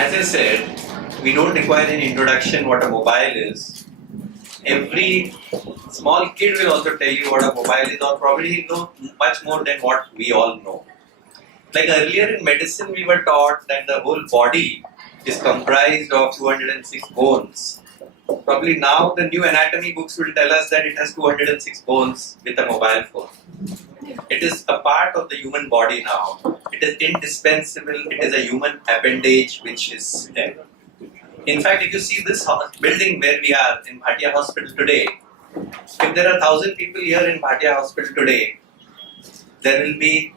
As I said, we don't require any introduction what a mobile is. Every small kid will also tell you what a mobile is, or probably know much more than what we all know. Like earlier in medicine, we were taught that the whole body is comprised of 206 bones. Probably now the new anatomy books will tell us that it has 206 bones with a mobile phone. It is a part of the human body now. It is indispensable. It is a human appendage which is there. In fact, if you see this building where we are in Bhatia Hospital today, if there are 1,000 people here in Bhatia Hospital today, there will be,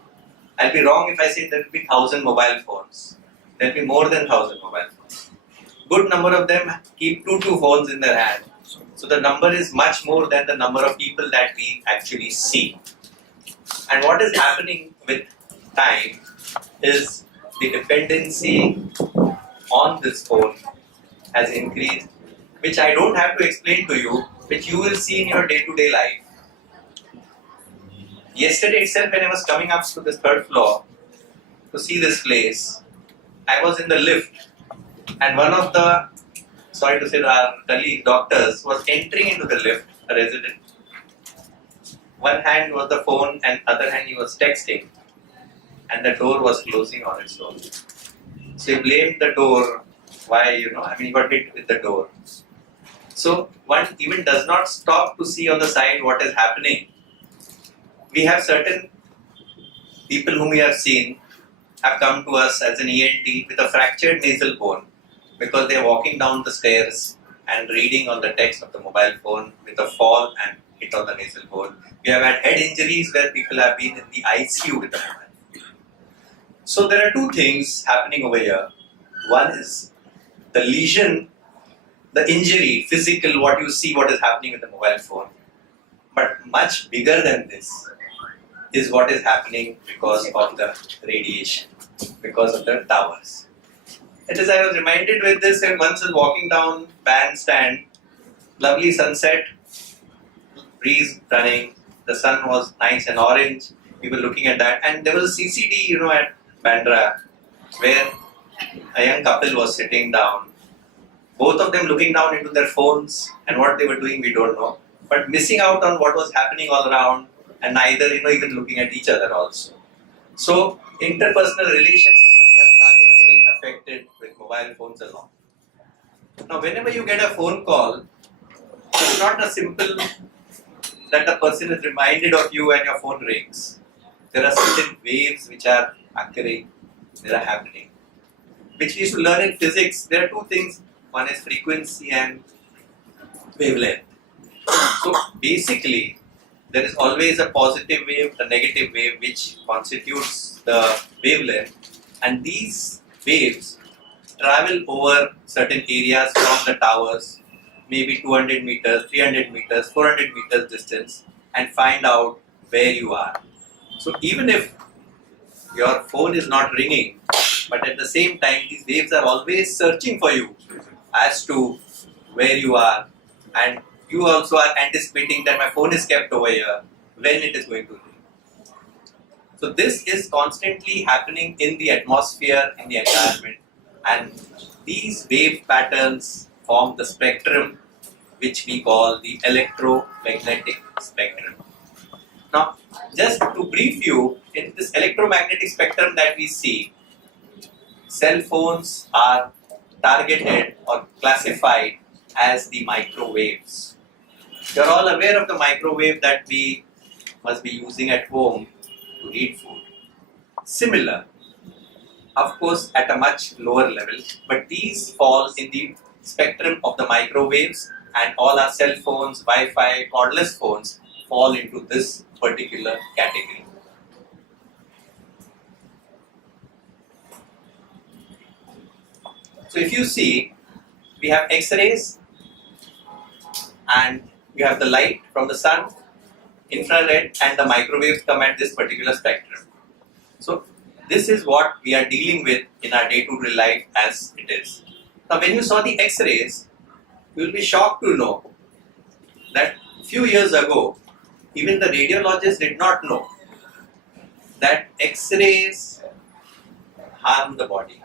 I'll be wrong if I say there will be 1,000 mobile phones. There will be more than 1,000 mobile phones. Good number of them keep two phones in their hand. So the number is much more than the number of people that we actually see. And what is happening with time is the dependency on this phone has increased, which I don't have to explain to you, which you will see in your day-to-day life. Yesterday itself, when I was coming up to the third floor to see this place, I was in the lift, and one of the, sorry to say, our colleague doctors was entering into the lift, a resident. One hand was the phone and other hand he was texting, and the door was closing on its own. So he blamed the door. Why, he got hit with the door. So one even does not stop to see on the side what is happening. We have certain people whom we have seen have come to us as an ENT with a fractured nasal bone because they are walking down the stairs and reading on the text of the mobile phone with a fall and hit on the nasal bone. We have had head injuries where people have been in the ICU with the mobile. So there are two things happening over here. One is the lesion, the injury, physical, what you see, what is happening with the mobile phone. But much bigger than this is what is happening because of the radiation, because of the towers. It is, I was reminded with this when once I was walking down bandstand, lovely sunset, breeze running, the sun was nice and orange, we were looking at that, and there was a CCD, at Bandra, where a young couple was sitting down, both of them looking down into their phones, and what they were doing we don't know, but missing out on what was happening all around, and neither even looking at each other also. So interpersonal relationships have started getting affected with mobile phones a lot. Now whenever you get a phone call, it's not a simple that a person is reminded of you and your phone rings. There are certain waves which are occurring, they are happening, which we used to learn in physics. There are two things. One is frequency and wavelength. So basically, there is always a positive wave, a negative wave, which constitutes the wavelength. And these waves travel over certain areas from the towers, maybe 200 meters, 300 meters, 400 meters distance, and find out where you are. So even if your phone is not ringing, but at the same time, these waves are always searching for you as to where you are, and you also are anticipating that my phone is kept over here, when it is going to ring. So this is constantly happening in the atmosphere, in the environment, and these wave patterns form the spectrum which we call the electromagnetic spectrum. Now, just to brief you, in this electromagnetic spectrum that we see, cell phones are targeted or classified as the microwaves. You're all aware of the microwave that we must be using at home to heat food. Similar, of course, at a much lower level, but these fall in the spectrum of the microwaves, and all our cell phones, Wi-Fi, cordless phones fall into this particular category. So if you see, we have X-rays and we have the light from the sun, infrared, and the microwaves come at this particular spectrum. So this is what we are dealing with in our day-to-day life as it is. Now when you saw the X-rays, you will be shocked to know that a few years ago, even the radiologists did not know that X-rays harm the body.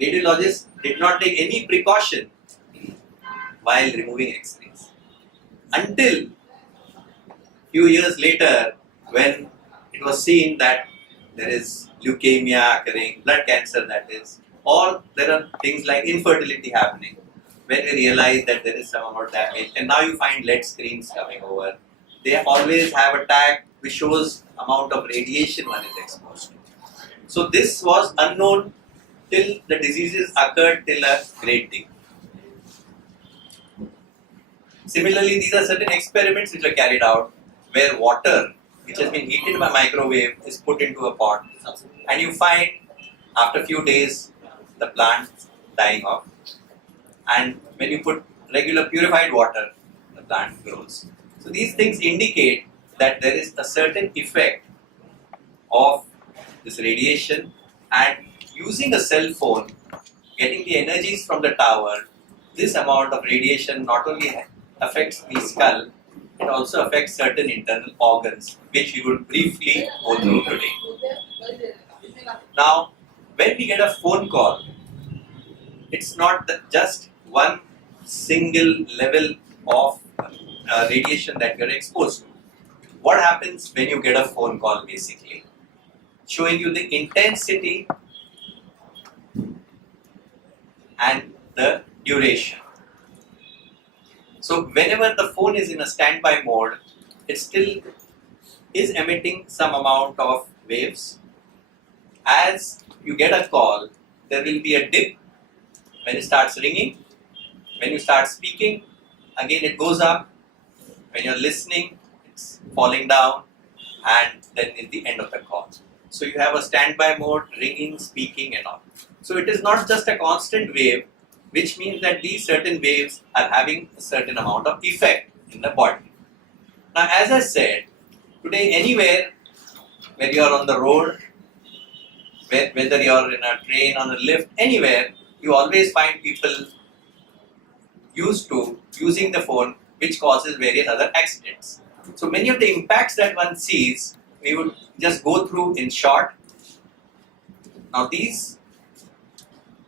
radiologists did not take any precaution while removing X-rays. Until few years later, when it was seen that there is leukemia occurring, blood cancer that is, or there are things like infertility happening, when we realize that there is some amount of damage, and now you find LED screens coming over. They always have a tag which shows amount of radiation one is exposed to. So this was unknown till the diseases occurred till a great degree. Similarly, these are certain experiments which are carried out where water which has been heated by microwave is put into a pot, and you find after a few days the plant dying off, and when you put regular purified water the plant grows. So these things indicate that there is a certain effect of this radiation, and using a cell phone, getting the energies from the tower, this amount of radiation not only affects the skull, it also affects certain internal organs, which we will briefly go through today. Now, when we get a phone call, it's not just one single level of radiation that you're exposed to. What happens when you get a phone call basically? Showing you the intensity and the duration. So whenever the phone is in a standby mode, it still is emitting some amount of waves. As you get a call, there will be a dip when it starts ringing. When you start speaking, again it goes up. When you're listening, it's falling down, and then is the end of the call. So you have a standby mode, ringing, speaking and all. So it is not just a constant wave, which means that these certain waves are having a certain amount of effect in the body. Now, as I said, today anywhere where you are on the road, whether you are in a train, on a lift, anywhere, you always find people used to using the phone, which causes various other accidents. So many of the impacts that one sees, we would just go through in short. Now these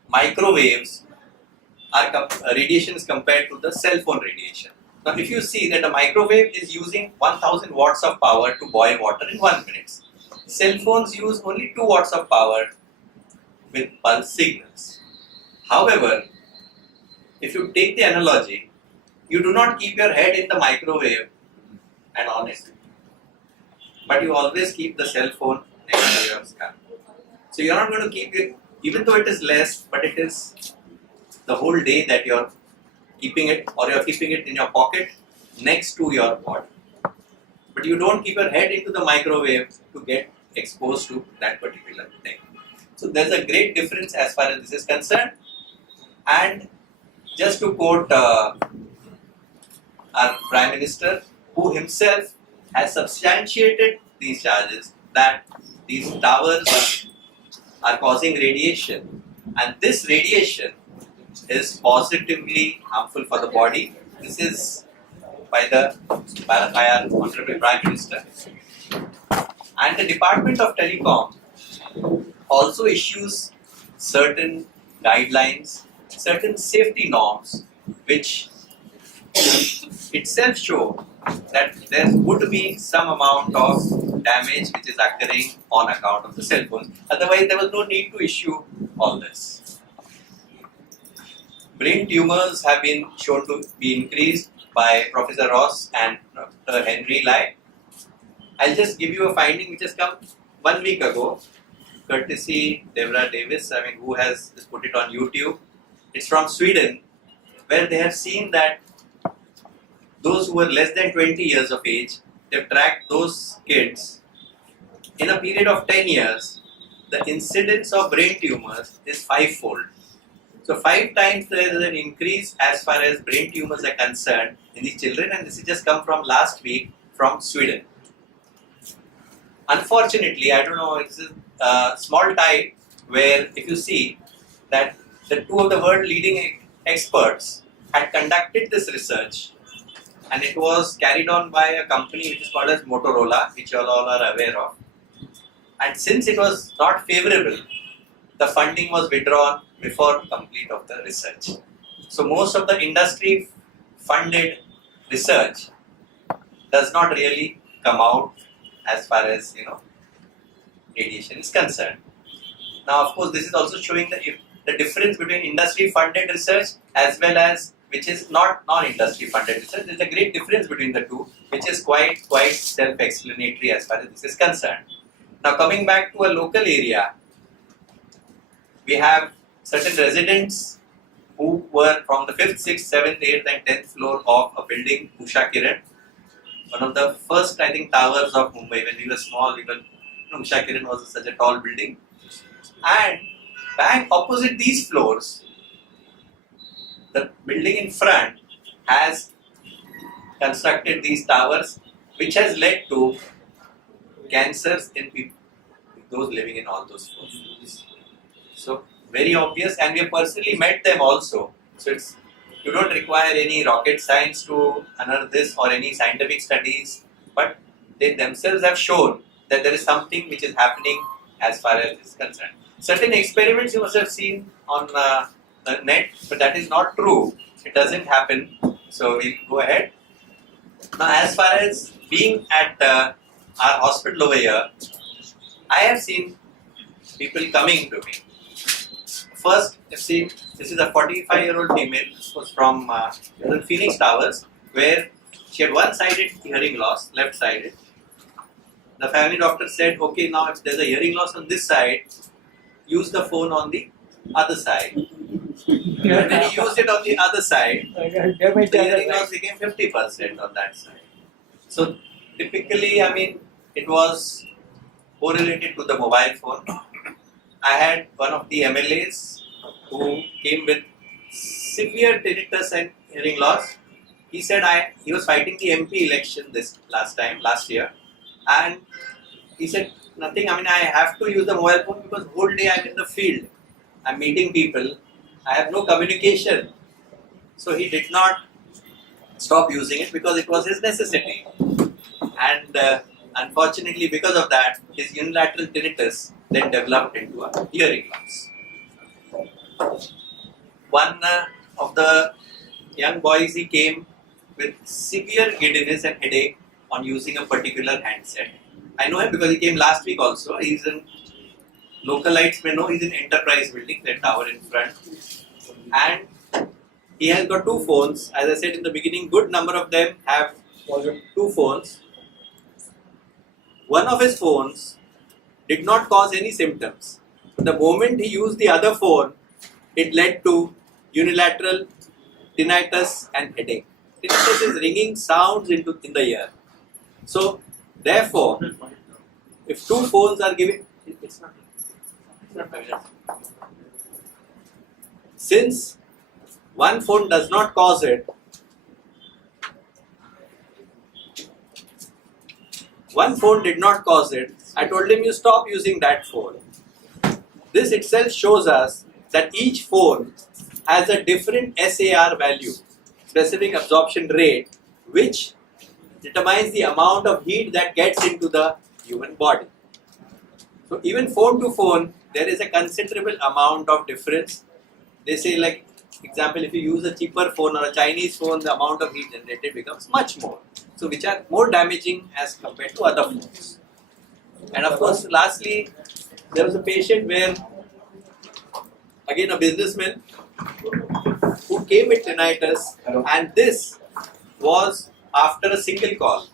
microwaves are radiations compared to the cell phone radiation. Now if you see that a microwave is using 1000 watts of power to boil water in 1 minute. Cell phones use only 2 watts of power with pulse signals. However, if you take the analogy, you do not keep your head in the microwave and on it, but you always keep the cell phone next to your skull. So you are not going to keep it, even though it is less, but it is the whole day that you are keeping it, or you are keeping it in your pocket next to your body. But you don't keep your head into the microwave to get exposed to that particular thing. So there's a great difference as far as this is concerned. And just to quote our Prime Minister, who himself has substantiated these charges, that these towers are causing radiation, and this radiation is positively harmful for the body. This is by our Honorable Prime Minister. And the Department of Telecom also issues certain guidelines, certain safety norms, which itself show that there would be some amount of damage which is occurring on account of the cell phones. Otherwise, there was no need to issue all this. Brain tumors have been shown to be increased by Professor Ross and Dr. Henry Lai. I'll just give you a finding which has come 1 week ago, courtesy Divya Davis, who has just put it on YouTube. It's from Sweden, where they have seen that those who were less than 20 years of age, they've tracked those kids. In a period of 10 years, the incidence of brain tumors is 5-fold. So 5 times there is an increase as far as brain tumors are concerned in these children, and this has just come from last week from Sweden. Unfortunately, I don't know, it's a small type where if you see that the 2 of the world leading experts had conducted this research, and it was carried on by a company which is called as Motorola, which you all are aware of. And since it was not favorable, the funding was withdrawn before complete of the research. So most of the industry funded research does not really come out as far as radiation is concerned. Now, of course, this is also showing the difference between industry funded research as well as which is not non-industry funded research. There is a great difference between the two, which is quite self-explanatory as far as this is concerned. Now, coming back to a local area, we have certain residents who were from the 5th, 6th, 7th, 8th and 10th floor of a building, Usha Kiran, one of the first, I think, towers of Mumbai. When we were small, Usha Kiran was such a tall building. And back opposite these floors, the building in front has constructed these towers, which has led to cancers in people, those living in all those floors. So very obvious, and we have personally met them also. So you don't require any rocket science to unearth this or any scientific studies, but they themselves have shown that there is something which is happening as far as this is concerned. Certain experiments you must have seen on the net, but that is not true. It doesn't happen. So we'll go ahead. Now, as far as being at our hospital over here, I have seen people coming to me. First, I've seen this is a 45-year-old female. This was from the Phoenix Towers, where she had one-sided hearing loss, left-sided. The family doctor said, okay, now if there's a hearing loss on this side, use the phone on the other side. And when he used it on the other side, the hearing loss became 50% on that side. So typically, it was correlated to the mobile phone. I had one of the MLAs who came with severe tinnitus and hearing loss. He said he was fighting the MP election last year, and he said nothing. I have to use the mobile phone because whole day I'm in the field. I'm meeting people. I have no communication. So he did not stop using it because it was his necessity. And unfortunately, because of that, his unilateral tinnitus then developed into a hearing loss. One of the young boys, he came with severe giddiness and headache on using a particular handset. I know him because he came last week also. He's in localites may know he's in Enterprise building, that tower in front. And he has got two phones. As I said in the beginning, good number of them have two phones. One of his phones did not cause any symptoms. The moment he used the other phone, it led to unilateral tinnitus and headache. Tinnitus is ringing sounds in the ear. So, therefore, if two phones are giving, it's not since one phone does not cause it, one phone did not cause it, I told him you stop using that phone. This itself shows us that each phone has a different SAR value, specific absorption rate, which determines the amount of heat that gets into the human body. So even phone to phone, there is a considerable amount of difference. They say, like, example, if you use a cheaper phone or a Chinese phone, the amount of heat generated becomes much more. So which are more damaging as compared to other phones. And of course, lastly, there was a patient where, again, a businessman who came with tinnitus, and this was after a single call.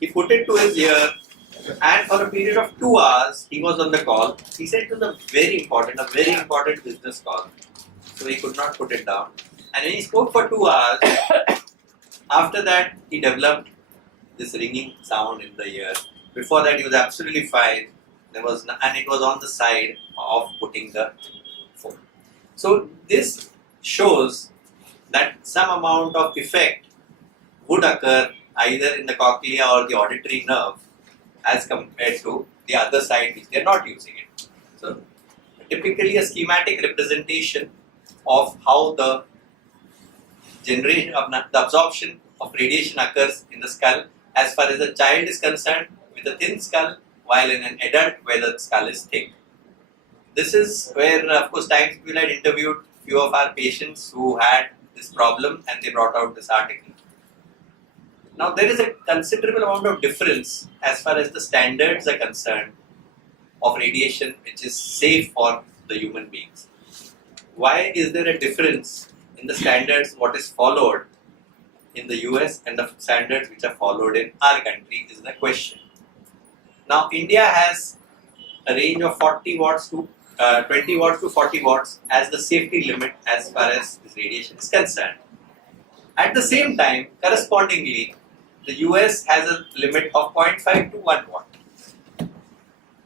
He put it to his ear, and for a period of 2 hours, he was on the call. He said it was a very important business call. So he could not put it down. And when he spoke for 2 hours, after that, he developed this ringing sound in the ear. Before that, he was absolutely fine. And it was on the side of putting the phone. So this shows that some amount of effect would occur either in the cochlea or the auditory nerve as compared to the other side which they are not using it. So typically a schematic representation of how the generation of the absorption of radiation occurs in the skull as far as the child is concerned with a thin skull, while in an adult where the skull is thick. this is where, of course, Times People had interviewed few of our patients who had this problem and they brought out this article. Now, there is a considerable amount of difference as far as the standards are concerned of radiation which is safe for the human beings. Why is there a difference in the standards what is followed in the US and the standards which are followed in our country is the question. Now, India has a range of 40 watts to 20 watts to 40 watts as the safety limit as far as this radiation is concerned. At the same time, correspondingly, the US has a limit of 0.5 to 1 watt.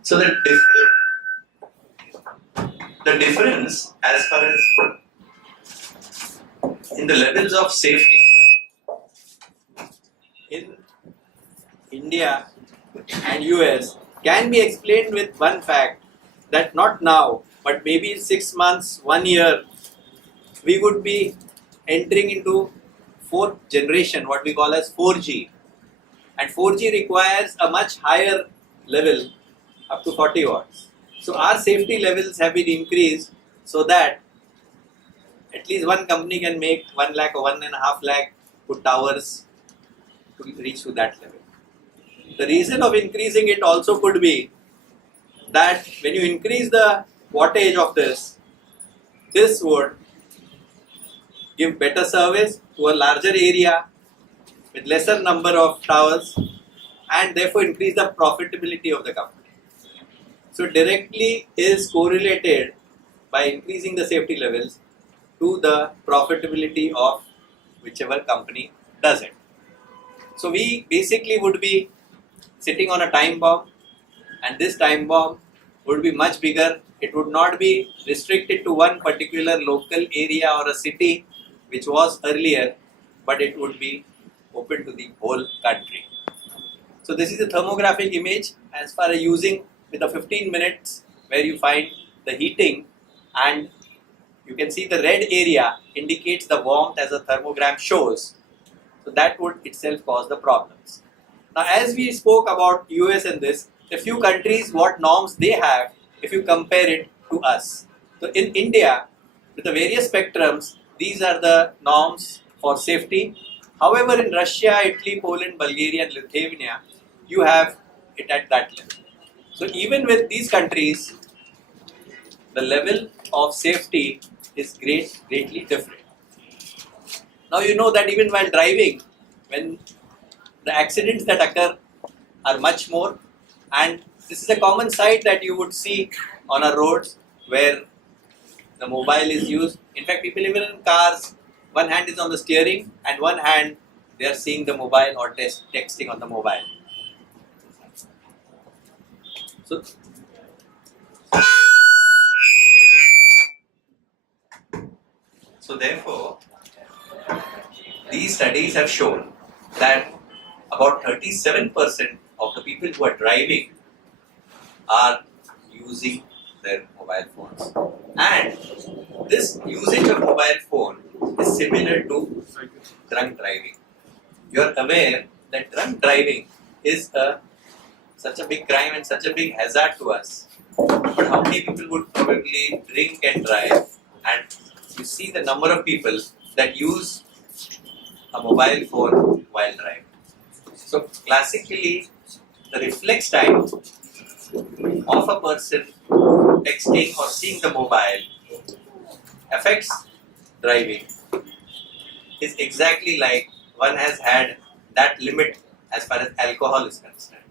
So the difference as far as in the levels of safety in India and US can be explained with one fact that not now, but maybe in 6 months, 1 year, we would be entering into fourth generation, what we call as 4G. And 4G requires a much higher level, up to 40 watts. So our safety levels have been increased so that at least one company can make 1 lakh or 1.5 lakh put towers to reach to that level. The reason of increasing it also could be that when you increase the wattage of this would give better service to a larger area with lesser number of towers and therefore increase the profitability of the company. So directly is correlated by increasing the safety levels to the profitability of whichever company does it. So we basically would be sitting on a time bomb, and this time bomb would be much bigger. It would not be restricted to one particular local area or a city which was earlier, but it would be open to the whole country. So this is a thermographic image as far as using with the 15 minutes where you find the heating, and you can see the red area indicates the warmth as a thermogram shows. So that would itself cause the problems. Now, as we spoke about US and this, a few countries, what norms they have if you compare it to us. So in India, with the various spectrums, these are the norms for safety. However, in Russia, Italy, Poland, Bulgaria and Lithuania, you have it at that level. So even with these countries, the level of safety is greatly different. Now you know that even while driving, when the accidents that occur are much more, and this is a common sight that you would see on our roads where the mobile is used. In fact, people even in cars, one hand is on the steering and one hand they are seeing the mobile or texting on the mobile. So therefore, these studies have shown that about 37% of the people who are driving are using their mobile phones. And this usage of mobile phone is similar to drunk driving. You are aware that drunk driving is such a big crime and such a big hazard to us. But how many people would probably drink and drive? And you see the number of people that use a mobile phone while driving. So classically, the reflex time of a person texting or seeing the mobile affects driving is exactly like one has had that limit as far as alcohol is concerned.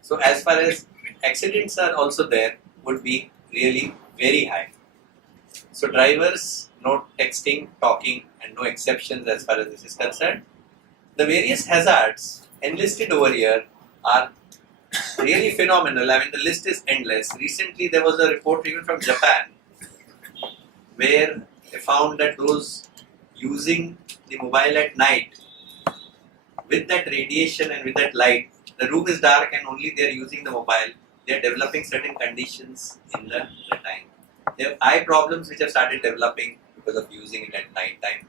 So as far as accidents are also there, would be really very high. So drivers, no texting, talking and no exceptions as far as this is concerned. The various hazards enlisted over here are really phenomenal. I mean, the list is endless. Recently, there was a report even from Japan where they found that those using the mobile at night with that radiation and with that light, the room is dark and only they are using the mobile, they are developing certain conditions in the time. They have eye problems which have started developing because of using it at night time.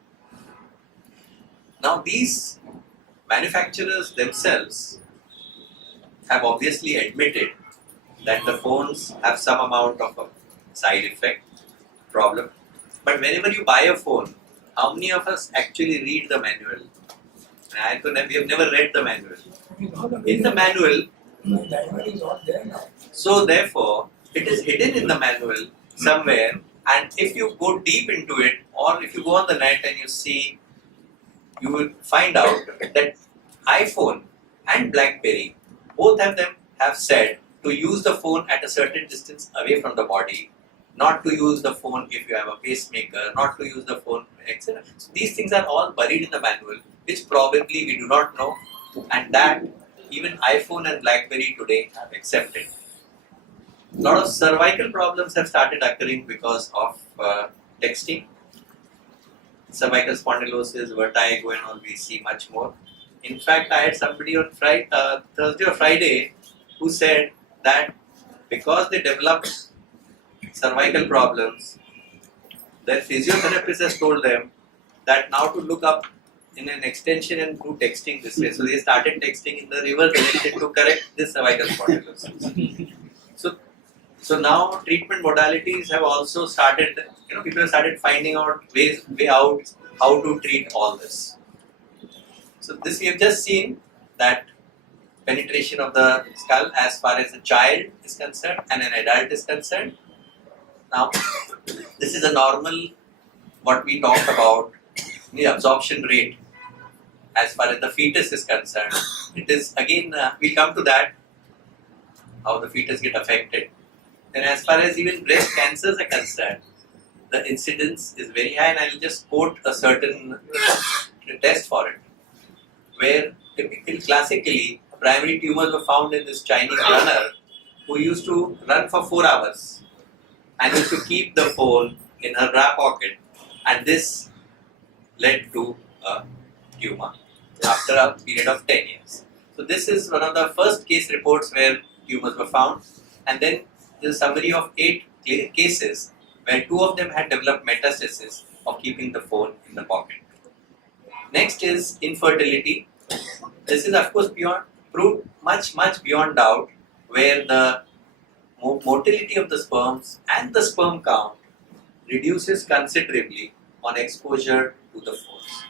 Now, these manufacturers themselves have obviously admitted that the phones have some amount of side effect, problem. But whenever you buy a phone, how many of us actually read the manual? We have never read the manual. In the manual, so therefore, it is hidden in the manual somewhere, and if you go deep into it, or if you go on the net and you see, you will find out that iPhone and BlackBerry, both of them have said to use the phone at a certain distance away from the body, not to use the phone if you have a pacemaker, not to use the phone, etc. So these things are all buried in the manual, which probably we do not know, and that even iPhone and BlackBerry today have accepted. A lot of cervical problems have started occurring because of texting. Cervical spondylosis, vertigo, and all we see much more. In fact, I had somebody on Thursday or Friday who said that because they developed cervical problems, their physiotherapist has told them that now to look up in an extension and do texting this way. So they started texting in the reverse direction to correct this cervical spondylosis. So now treatment modalities have also started, people have started finding out way out how to treat all this. So this we have just seen that penetration of the skull as far as a child is concerned and an adult is concerned. Now, this is a normal, what we talked about, the absorption rate as far as the fetus is concerned. It is again, we'll come to that, how the fetus get affected. And as far as even breast cancers are concerned, the incidence is very high, and I will just quote a certain test for it, where classically primary tumors were found in this Chinese runner who used to run for 4 hours and used to keep the phone in her bra pocket, and this led to a tumor after a period of 10 years. So this is one of the first case reports where tumors were found, and then there's a summary of 8 cases where 2 of them had developed metastasis of keeping the phone in the pocket. Next is infertility. This is of course proved much beyond doubt, where the motility of the sperms and the sperm count reduces considerably on exposure to the phones.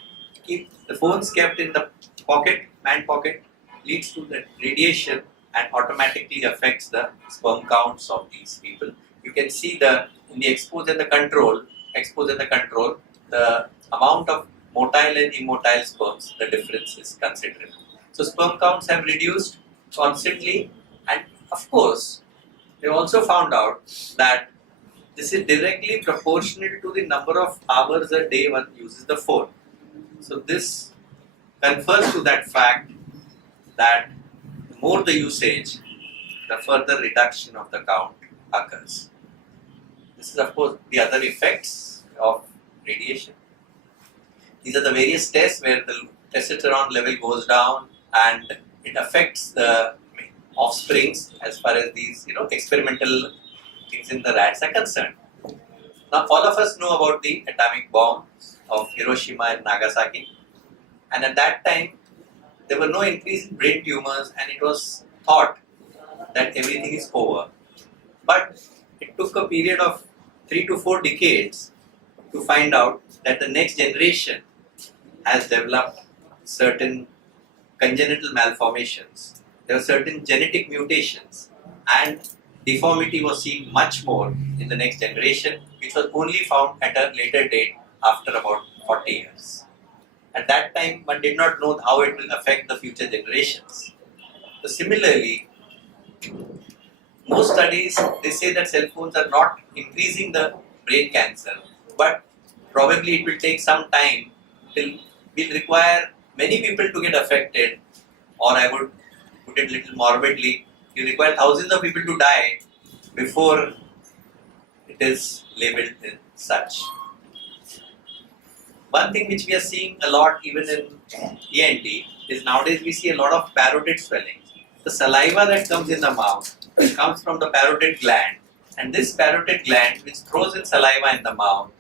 Keep the phones kept in the pocket, man pocket, leads to the radiation and automatically affects the sperm counts of these people. You can see in the expose and the control, the amount of motile and immotile sperms, the difference is considerable. So sperm counts have reduced constantly, and of course, they also found out that this is directly proportional to the number of hours a day one uses the phone. So this confers to that fact that the more the usage, the further reduction of the count occurs. This is of course the other effects of radiation. These are the various tests where the testosterone level goes down and it affects the offsprings as far as these experimental things in the rats are concerned. Now all of us know about the atomic bombs of Hiroshima and Nagasaki, and at that time there were no increase in brain tumors and it was thought that everything is over. But it took a period of 3 to 4 decades to find out that the next generation has developed certain congenital malformations. There were certain genetic mutations, and deformity was seen much more in the next generation, which was only found at a later date after about 40 years. At that time, one did not know how it will affect the future generations. So similarly, most studies, they say that cell phones are not increasing the brain cancer, but probably it will take some time till will require many people to get affected, or I would put it a little morbidly, you require thousands of people to die before it is labeled as such. One thing which we are seeing a lot even in ENT is nowadays we see a lot of parotid swelling. The saliva that comes in the mouth comes from the parotid gland, and this parotid gland, which throws in saliva in the mouth,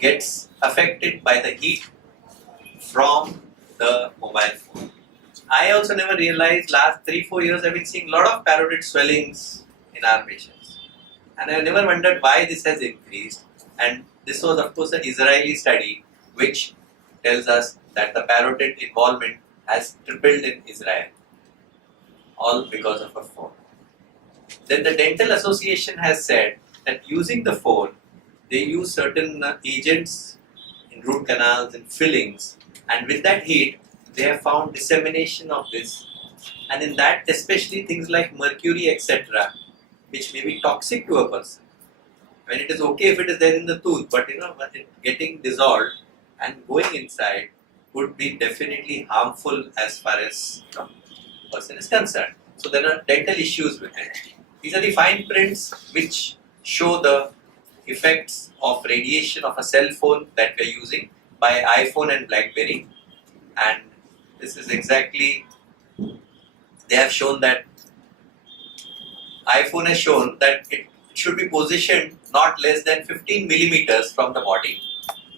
gets affected by the heat from the mobile phone. I also never realized last 3-4 years I've been seeing a lot of parotid swellings in our patients. And I never wondered why this has increased. And this was, of course, an Israeli study which tells us that the parotid involvement has tripled in Israel, all because of a phone. Then the Dental Association has said that using the phone, they use certain agents in root canals and fillings, and with that heat, they have found dissemination of this. And in that, especially things like mercury, etc., which may be toxic to a person. When it is okay if it is there in the tooth, but when it getting dissolved and going inside would be definitely harmful as far as the person is concerned. So there are dental issues with it. These are the fine prints which show the effects of radiation of a cell phone that we are using by iPhone and BlackBerry. And this is exactly, they have shown that iPhone has shown that it should be positioned not less than 15 millimeters from the body.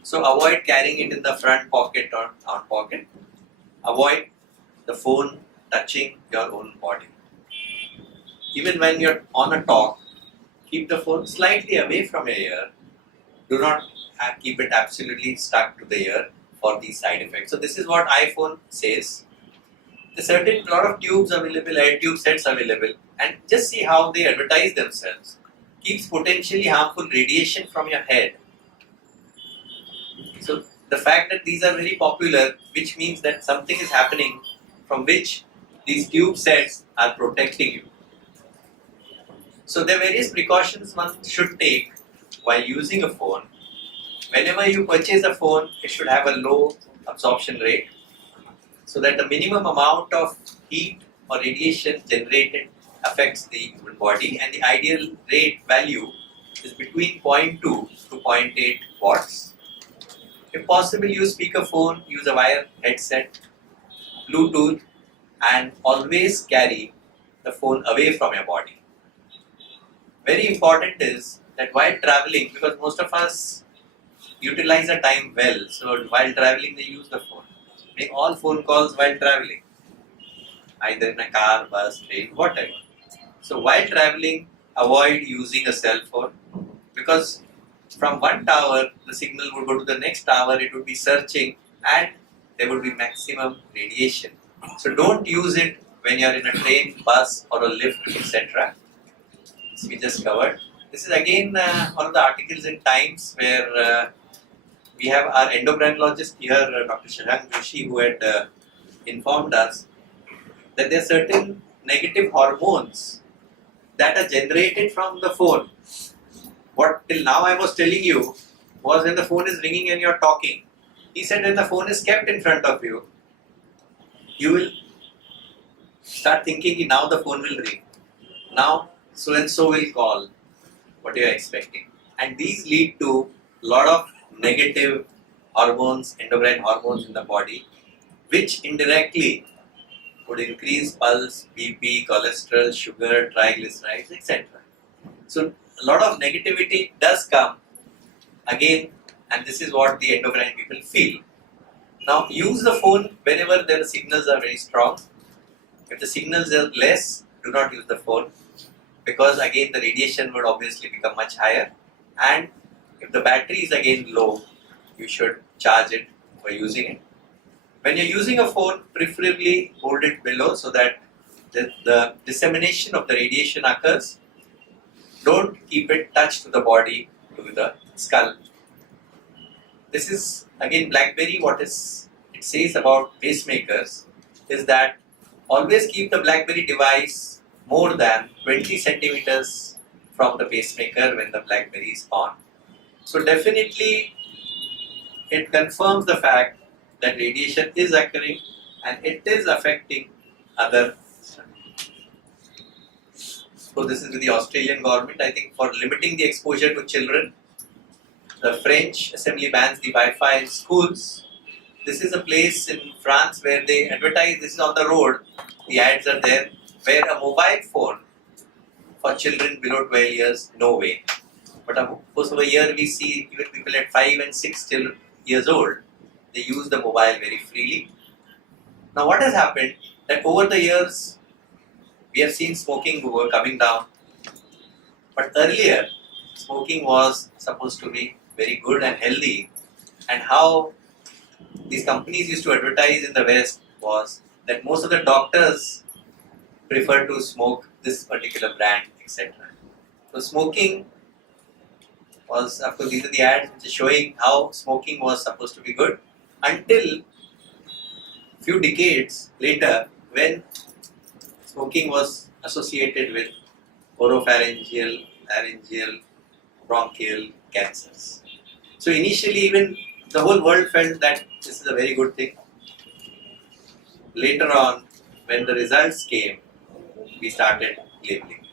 So avoid carrying it in the front pocket or down pocket. Avoid the phone touching your own body. Even when you're on a talk, keep the phone slightly away from your ear. Do not keep it absolutely stuck to the ear for these side effects. So this is what iPhone says. There's certain lot of tubes available, air tube sets available, and just see how they advertise themselves. Keeps potentially harmful radiation from your head. So the fact that these are very popular, which means that something is happening from which these tube sets are protecting you. So there are various precautions one should take while using a phone. Whenever you purchase a phone, it should have a low absorption rate, so that the minimum amount of heat or radiation generated affects the human body, and the ideal rate value is between 0.2 to 0.8 watts. If possible, use speakerphone, use a wire headset, Bluetooth, and always carry the phone away from your body. Very important is that while traveling, because most of us utilize the time well, so while traveling they use the phone. Make all phone calls while traveling, either in a car, bus, train, whatever. So while traveling, avoid using a cell phone, because from one tower, the signal would go to the next tower, it would be searching, and there would be maximum radiation. So don't use it when you are in a train, bus, or a lift, etc. This we just covered. This is again one of the articles in Times where we have our endocrinologist here, Dr. Shashank Joshi, who had informed us that there are certain negative hormones that are generated from the phone. What till now I was telling you was when the phone is ringing and you're talking. He said when the phone is kept in front of you, you will start thinking now the phone will ring. Now so and so will call. What you are expecting. And these lead to a lot of negative hormones, endocrine hormones in the body, which indirectly would increase pulse, BP, cholesterol, sugar, triglycerides, etc. So a lot of negativity does come again, and this is what the endocrine people feel. Now use the phone whenever the signals are very strong. If the signals are less, do not use the phone, because again the radiation would obviously become much higher, and if the battery is again low, you should charge it for using it. When you're using a phone, preferably hold it below so that the dissemination of the radiation occurs. Don't keep it touched to the body, to the skull. This is again BlackBerry. What it says about pacemakers is that always keep the BlackBerry device more than 20 centimeters from the pacemaker when the BlackBerry is on. So definitely it confirms the fact that radiation is occurring and it is affecting other. So this is with the Australian government, I think, for limiting the exposure to children. The French Assembly bans the Wi-Fi in schools. This is a place in France where they advertise, this is on the road, the ads are there, where a mobile phone for children below 12 years, no way. But of course over here we see even people at 5 and 6 years old, they use the mobile very freely. Now what has happened, that over the years we have seen smoking coming down. But earlier, smoking was supposed to be very good and healthy, and how these companies used to advertise in the West was that most of the doctors prefer to smoke this particular brand, etc. So smoking was, of course, these are the ads which are showing how smoking was supposed to be good until few decades later when smoking was associated with oropharyngeal, laryngeal, bronchial cancers. So initially even the whole world felt that this is a very good thing. Later on, when the results came, we started labeling.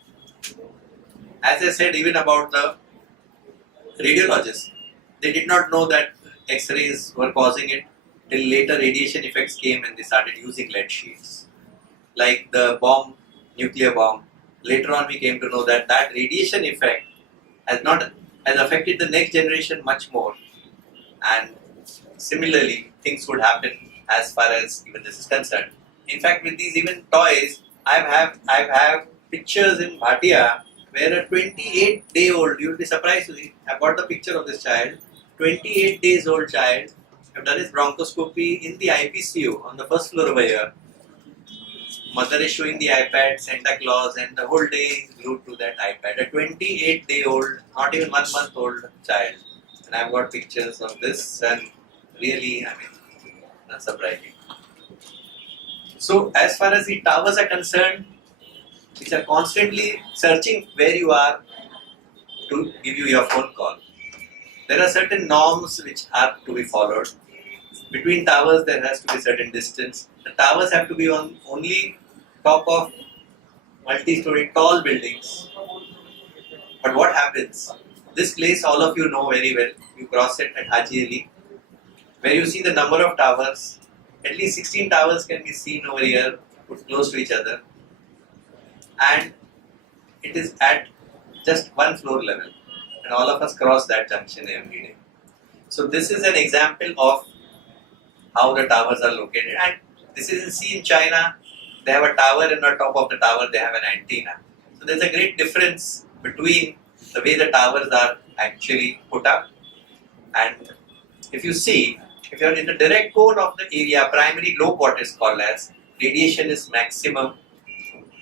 As I said, even about the radiologists, they did not know that X-rays were causing it till later radiation effects came and they started using lead sheets. Like the bomb, nuclear bomb, later on we came to know that that radiation effect has affected the next generation much more. And similarly, things would happen as far as even this is concerned. In fact, with these even toys, I've have pictures in Bhatia where a 28-day-old, you'll be surprised to see, I've got the picture of this child, 28 days old child, I've done his bronchoscopy in the IPCU on the first floor over here. Mother is showing the iPad, Santa Claus, and the whole day is glued to that iPad. A 28-day-old, not even 1 month old child. And I've got pictures of this, and really, not surprising. So, as far as the towers are concerned, which are constantly searching where you are to give you your phone call, there are certain norms which are to be followed. Between towers, there has to be certain distance. The towers have to be on only top of multi-story tall buildings. But what happens? This place all of you know very well. You cross it at Haji Ali, where you see the number of towers. At least 16 towers can be seen over here, put close to each other. And it is at just one floor level. And all of us cross that junction every day. So this is an example of how the towers are located. And this is in China. They have a tower, and on top of the tower they have an antenna. So there's a great difference between the way the towers are actually put up. And if you see, if you are in the direct cone of the area, primary lobe, what is called as, radiation is maximum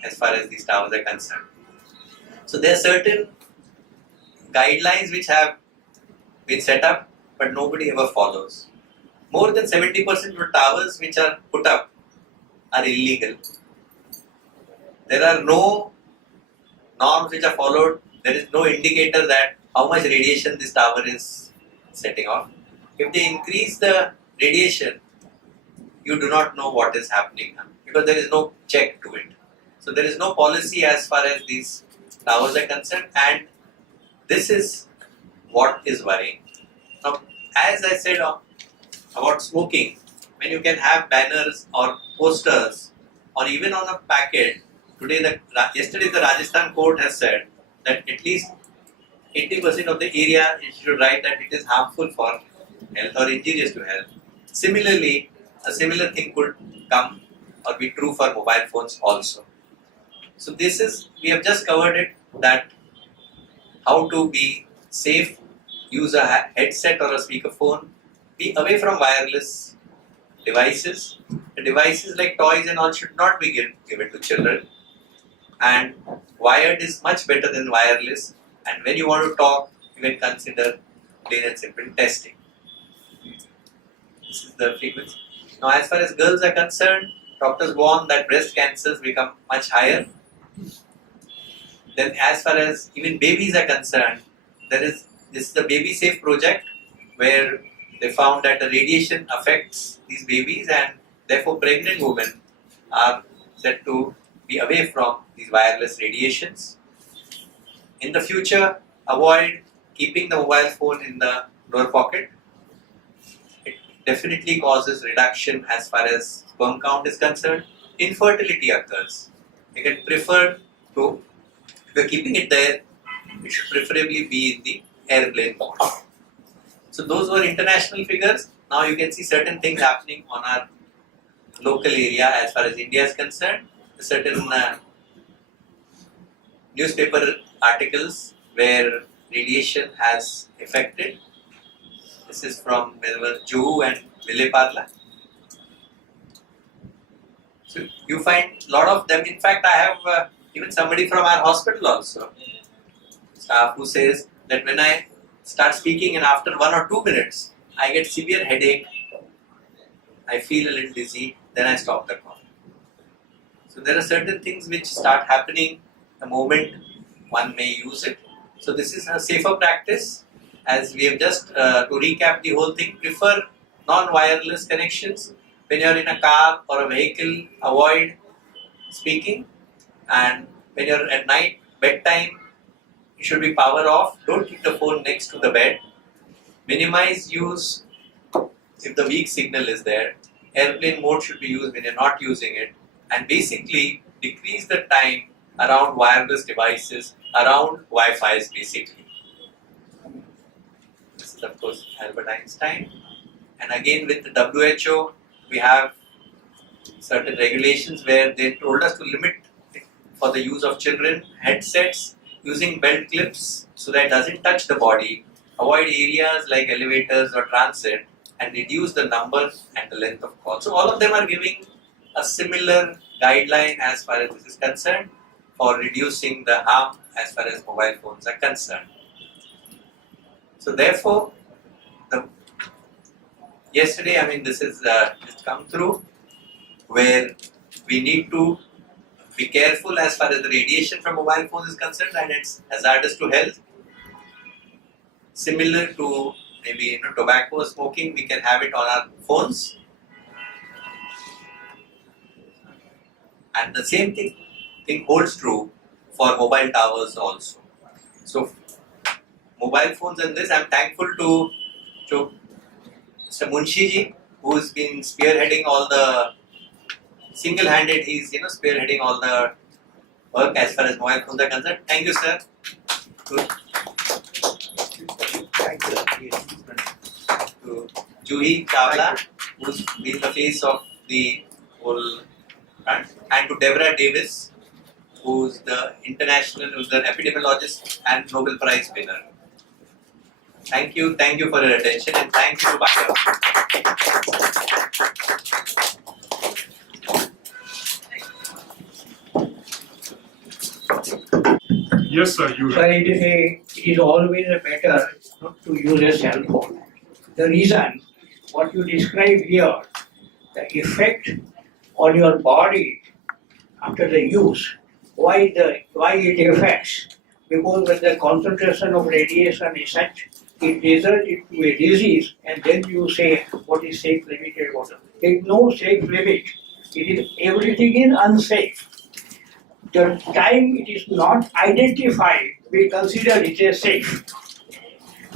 as far as these towers are concerned. So there are certain guidelines which have been set up, but nobody ever follows. More than 70% of the towers which are put up are illegal. There are no norms which are followed. There is no indicator that how much radiation this tower is setting off. If they increase the radiation, you do not know what is happening because there is no check to it. So there is no policy as far as these towers are concerned, and this is what is worrying. Now, as I said about smoking, when you can have banners or posters or even on a packet, yesterday the Rajasthan court has said that at least 80% of the area it should write that it is harmful for health or injurious to health. Similarly, a similar thing could come or be true for mobile phones also. So we have just covered it, that how to be safe, use a headset or a speakerphone, be away from wireless devices. The devices like toys and all should not be given to children. And wired is much better than wireless. And when you want to talk, you can consider plain and simple testing. This is the frequency. Now, as far as girls are concerned, doctors warn that breast cancers become much higher. Then, as far as even babies are concerned, this is the Baby Safe project where they found that the radiation affects these babies, and therefore pregnant women are said to be away from these wireless radiations. In the future, avoid keeping the mobile phone in the lower pocket. It definitely causes reduction as far as sperm count is concerned. Infertility occurs. You can prefer to, if you are keeping it there, it should preferably be in the airplane mode. So those were international figures. Now you can see certain things happening on our local area as far as India is concerned. Certain newspaper articles where radiation has affected. This is from Juhu and Vile Parla. So you find a lot of them. In fact, I have even somebody from our hospital also, staff, who says that when I start speaking and after 1 or 2 minutes, I get severe headache, I feel a little dizzy, then I stop the call. So there are certain things which start happening the moment one may use it. So this is a safer practice. As we have just, to recap the whole thing, prefer non-wireless connections. When you are in a car or a vehicle, avoid speaking. And when you are at night, bedtime, it should be power off. Don't keep the phone next to the bed. Minimize use if the weak signal is there. Airplane mode should be used when you are not using it. And basically decrease the time around wireless devices, around Wi-Fi's basically. This is of course Albert Einstein. And again with the WHO, we have certain regulations where they told us to limit for the use of children headsets using belt clips so that it doesn't touch the body, avoid areas like elevators or transit, and reduce the number and the length of call. So all of them are giving a similar guideline as far as this is concerned for reducing the harm as far as mobile phones are concerned. So therefore, yesterday, this is just come through where we need to be careful as far as the radiation from mobile phones is concerned, and it's hazardous to health. Similar to maybe tobacco smoking, we can have it on our phones. And the same thing holds true for mobile towers also. So mobile phones and this, I'm thankful to Mr. Munshi who's been spearheading all the single-handed, he's spearheading all the work as far as mobile phones are concerned. Thank you, sir. To Juhi Chawla, who's been the face of the whole front, and to Deborah Davis, who's an epidemiologist and Nobel Prize winner. Thank you for your attention, and thank you to Bhatia. Yes, sir. It is always better not to use a cell phone. The reason, what you describe here, the effect on your body after the use, why it affects, because when the concentration of radiation is such, it results into a disease, and then you say what is safe limited water. There is no safe limit. Everything is unsafe. The time it is not identified, we consider it as safe.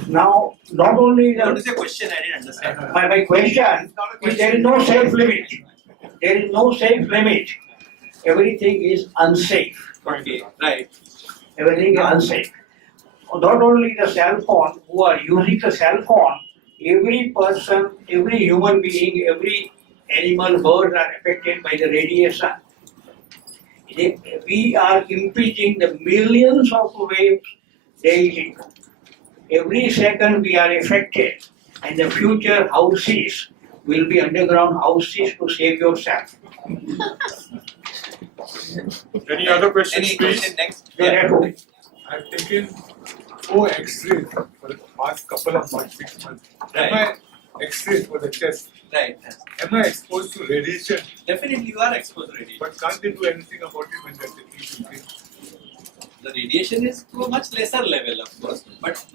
Now, not only What is your question? I didn't understand. my question is there is no safe limit. There is no safe limit. Everything is unsafe. Okay, right. Everything is unsafe. Not only the cell phone, who are using the cell phone, every person, every human being, every animal, bird are affected by the radiation. We are impinging the millions of waves daily. Every second we are affected, and the future houses will be underground houses to save yourself. Any other questions, Any please? question next? Yeah. I've taken 4 X-rays for the past couple of months, 6 months. Right. Am I X-rays for the chest? Right. Am I exposed to radiation? Definitely you are exposed to radiation. But can't they do anything about it when they're taking it? The radiation is to a much lesser level, of course, but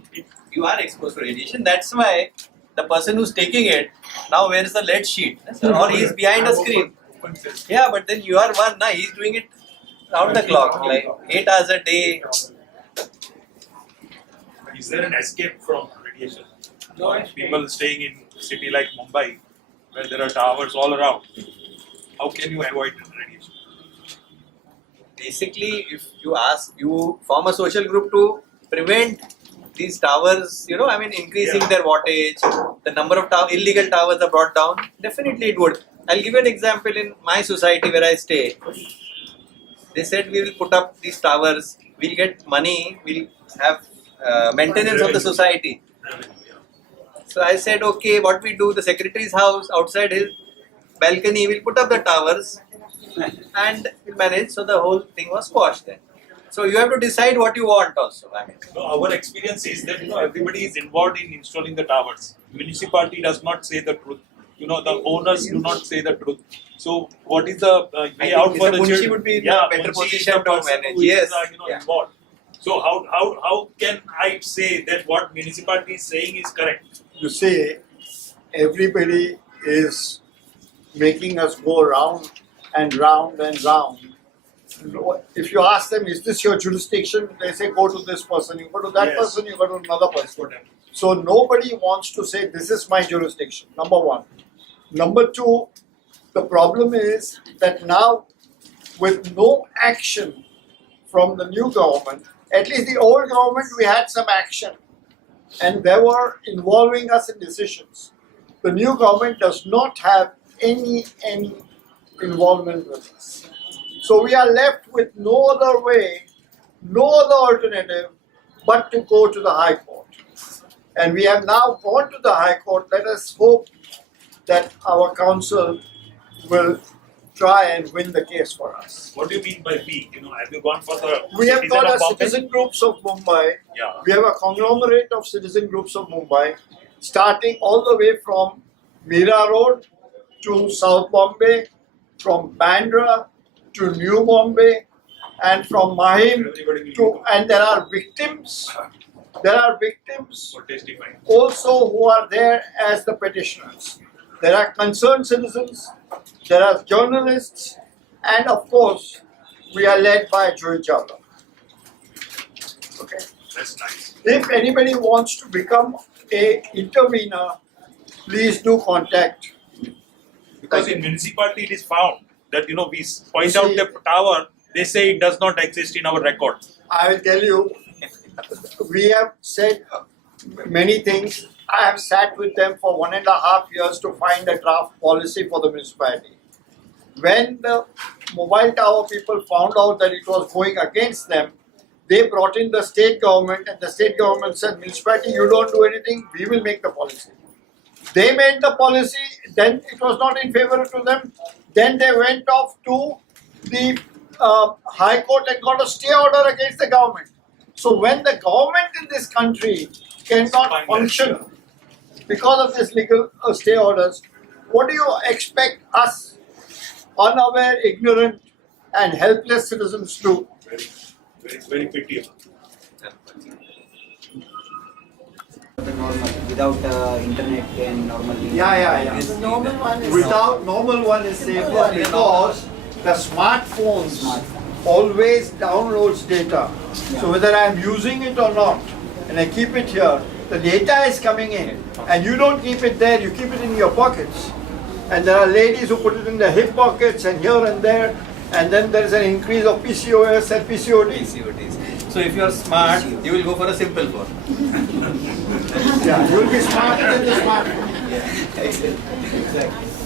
you are exposed to radiation. That's why the person who's taking it now wears a lead sheet, or he is behind a screen. Open chest. Yeah, but then you are one. He's doing it round the clock, like 8 hours a day. Is there an escape from radiation? No People staying in a city like Mumbai, where there are towers all around, how can you avoid radiation? Basically, if you form a social group to prevent these towers, increasing their wattage, the number of illegal towers are brought down. Definitely it would. I'll give you an example in my society where I stay. They said we will put up these towers we'll get money, we'll have maintenance of the society. So I said, okay, what we do, the secretary's house outside his balcony, we'll put up the towers and we'll manage. So the whole thing was squashed then. So you have to decide what you want also. I mean, No, our experience is that everybody is involved in installing the towers. Municipality does not say the truth. The owners do not say the truth. So what is the way out for the Munshi children? would be in a better Munshi is position the to person manage. who is, Yes. Yeah. Involved. So how can I say that what municipality is saying is correct? You say everybody is making us go round and round and round. If you ask them, is this your jurisdiction? They say, go to this person, you go to that Yes. person, you go to another person. So nobody wants to say, this is my jurisdiction, number one. Number two, the problem is that now with no action from the new government, at least the old government, we had some action and they were involving us in decisions. The new government does not have any involvement with us. So we are left with no other way, no other alternative but to go to the High Court. And we have now gone to the High Court. Let us hope that our council will try and win the case for us. What do you mean by we? Have you gone for the We have citizen got of a Bombay? citizen groups of Mumbai. Yeah. We have a conglomerate of citizen groups of Mumbai, starting all the way from Mira Road to South Bombay, from Bandra to New Bombay, and from Mahim to, and there are victims. There are victims For testifying. also who are there as the petitioners. There are concerned citizens, there are journalists, and of course, we are led by Joy Chawla. Okay. That's nice. If anybody wants to become a intervener, please do contact. Because in municipality it is found that we point See- out the tower, they say it does not exist in our record. I will tell you, we have said many things. I have sat with them for 1.5 years to find a draft policy for the municipality. When the mobile tower people found out that it was going against them, they brought in the state government and the state government said, municipality, you don't do anything, we will make the policy. They made the policy, then it was not in favor to them. Then they went off to the High Court and got a stay order against the government. So when the government in this country cannot function because of this legal stay orders, what do you expect us, unaware, ignorant and helpless citizens to do? Very pitiable. The normal, without internet and normally. Yeah. The normal one is without normal one is safer because the smartphones always downloads data. So whether I am using it or not, and I keep it here, the data is coming in, and you don't keep it there, you keep it in your pockets. And there are ladies who put it in their hip pockets and here and there, and then there is an increase of PCOS and PCOD. so if you are smart, you will go for a simple phone. Yeah, you will be smarter than the smartphone. Exactly.